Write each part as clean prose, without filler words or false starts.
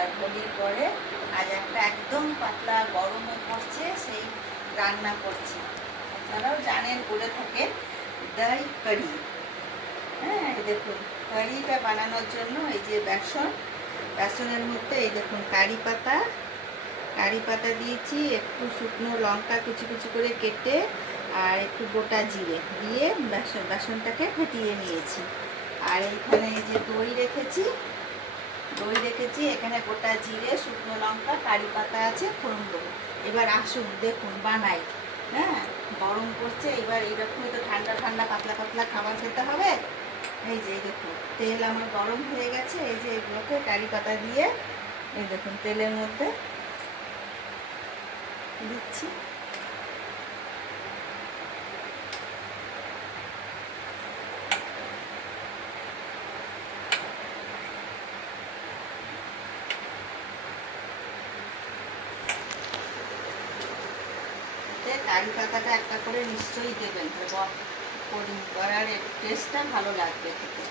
এবার হোলির পরে আজ একটা একদম পাতলা গরমও পড়ছে, সেই রান্না করছি। আপনারাও জানেন বলে থাকে দই কারি। হ্যাঁ, এই দেখুন কারিটা বানানোর জন্য এই যে বেসনের মধ্যে এই দেখুন কারি পাতা দিয়েছি, একটু শুকনো লঙ্কা কুচি কুচি করে কেটে আর একটু গোটা জিরে দিয়ে বেসনটাকে ফেটিয়ে নিয়েছি। আর এইখানে এই যে দই রেখেছি, এখানে গোটা জিরে, শুকনো লঙ্কা, কারি পাতা আছে, ফোড়ন দেবো। এবার আসুন দেখুন বানাই। হ্যাঁ, গরম করছে, এবার এইরকমই তো ঠান্ডা ঠান্ডা পাতলা পাতলা খাবার খেতে হবে। এই যে দেখুন তেল আমার গরম হয়ে গেছে, এই যে এগুলোকে কারি পাতা দিয়ে এই দেখুন তেলের মধ্যে দিচ্ছি। কারি পাতাটা একটা করে নিশ্চয়ই দেবেন, বড়ার টেস্টটা ভালো লাগবে খেতে।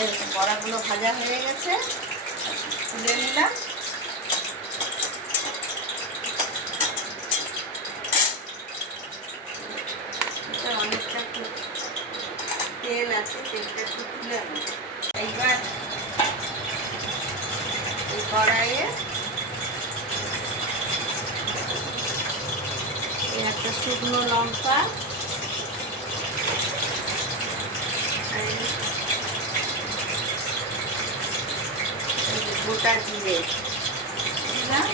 এরকম বড়াগুলো ভাজা হয়ে গেছে, তুলে নিলাম। অনেকটা তেল আছে, তেলটা একটু তুলে নেব। এইবার এই কড়াইয়ে একটা শুকনো লঙ্কা গোটা জিরে দিলাম,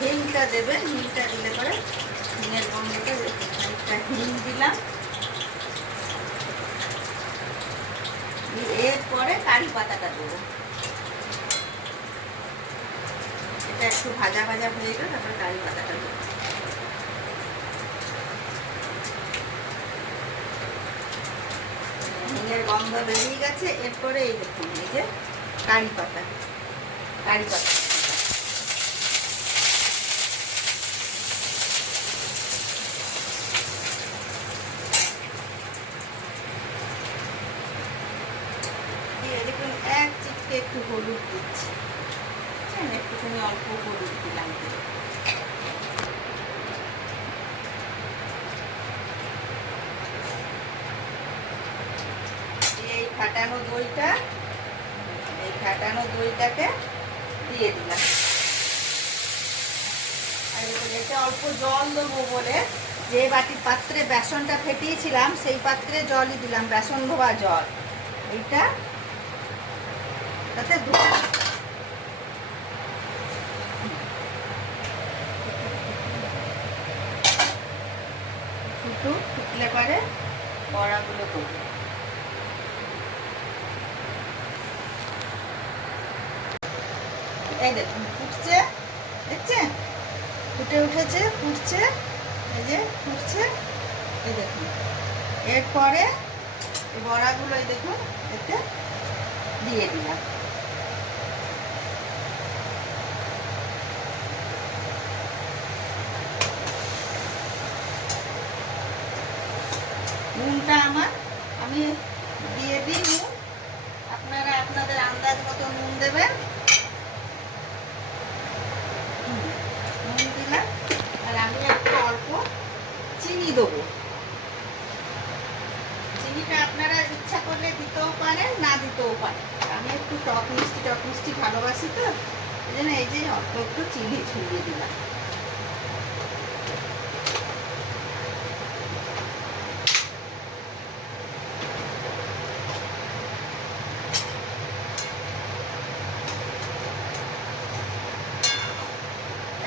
হিংটা দেবেন, হিংটা দিলে পরে হিঙের গন্ধটা একটা হিং দিলাম। এরপরে কারি পাতাটা দেবো, এটা একটু ভাজা ভাজা হয়ে গেল, তারপরে কারি পাতাটা দেবো। হিঙের গন্ধ বেরিয়ে গেছে, এরপরে এই দেখুন এই যে কারি পাতা দেখুন এক চিটকে একটু হলুদ দিচ্ছি, একটুখানি অল্প হলুদ দিলাম। এই ফাটানো দইটাকে দিয়ে দিলাম। আর এতে অল্প জল দেবো বলে যে পাত্রে বেসনটা ফেটিয়েছিলাম সেই পাত্রে জলই দিলাম, বেসন ধোয়া জল। এইটা তাতে ফুটলে পরে বড়াগুলো করবো। এই দেখুন ফুটছে, দেখছেন ফুটে উঠেছে, এই যে ফুটছে, এই দেখুন। এরপরে বড়াগুলো এই দেখুন এতে দিয়ে দিলাম। নুনটা আমি দিয়ে দিই নুন, আপনারা আপনাদের আন্দাজ মতো নুন দেবেন। নুন দিলাম, আর আমি একটু অল্প চিনি দেবো। চিনিটা আপনারা ইচ্ছা করলে দিতেও পারেন, না দিতেও পারেন। আমি একটু টক মিষ্টি ভালোবাসি, তো এই জন্য এই যে অল্প একটু চিনি ছড়িয়ে দিলাম।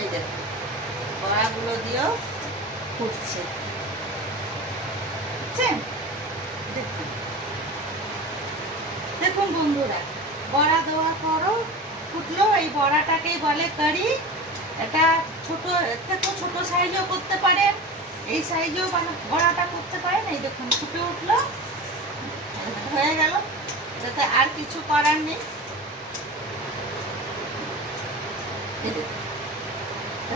এই দেখুন বড়াগুলো দিয়েও ফুটছে, দেখুন বন্ধুরা, বড়া দেওয়ার পরও ফুটলো। এই বড়াটাকেই বলে কারি। এটা ছোট, এর থেকেও ছোট সাইজও করতে পারেন, এই সাইজেও বড়াটা করতে পারেন। এই দেখুন ফুটে উঠলো, হয়ে গেল, যাতে আর কিছু করার নেই।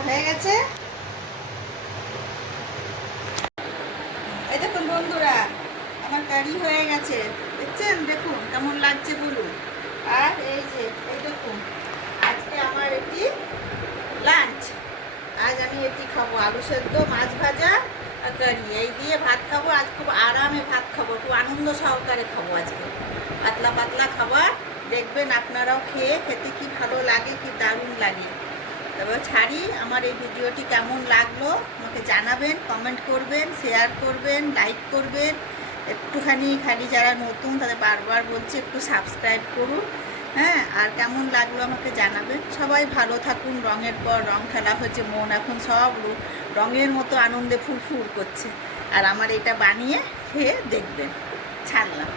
হয়ে গেছে। এই দেখুন বন্ধুরা, আমার কারি হয়ে গেছে, দেখছেন? দেখুন কেমন লাগছে বলুন। আর এই যে এই দেখুন, আজকে আমার এটি লাঞ্চ। আজ আমি এটি খাবো, আলু সেদ্ধ, মাছ ভাজা আর কারি, এই দিয়ে ভাত খাবো। আজ খুব আরামে ভাত খাবো, খুব আনন্দ সহকারে খাবো আজকে। পাতলা পাতলা খাবার, দেখবেন আপনারাও খেতে কি ভালো লাগে, কি দারুণ লাগে। তবে ছাড়ি, আমার এই ভিডিওটি কেমন লাগলো আমাকে জানাবেন, কমেন্ট করবেন, শেয়ার করবেন, লাইক করবেন। একটুখানি খালি যারা নতুন তাদের বারবার বলছি একটু সাবস্ক্রাইব করুন। হ্যাঁ, আর কেমন লাগলো আমাকে জানাবেন। সবাই ভালো থাকুন। রঙের পর রং খেলা হচ্ছে, মন এখন সব রঙের মতো আনন্দে ফুরফুর করছে। আর আমার এটা বানিয়ে খেয়ে দেখবেন। ছাড়লাম।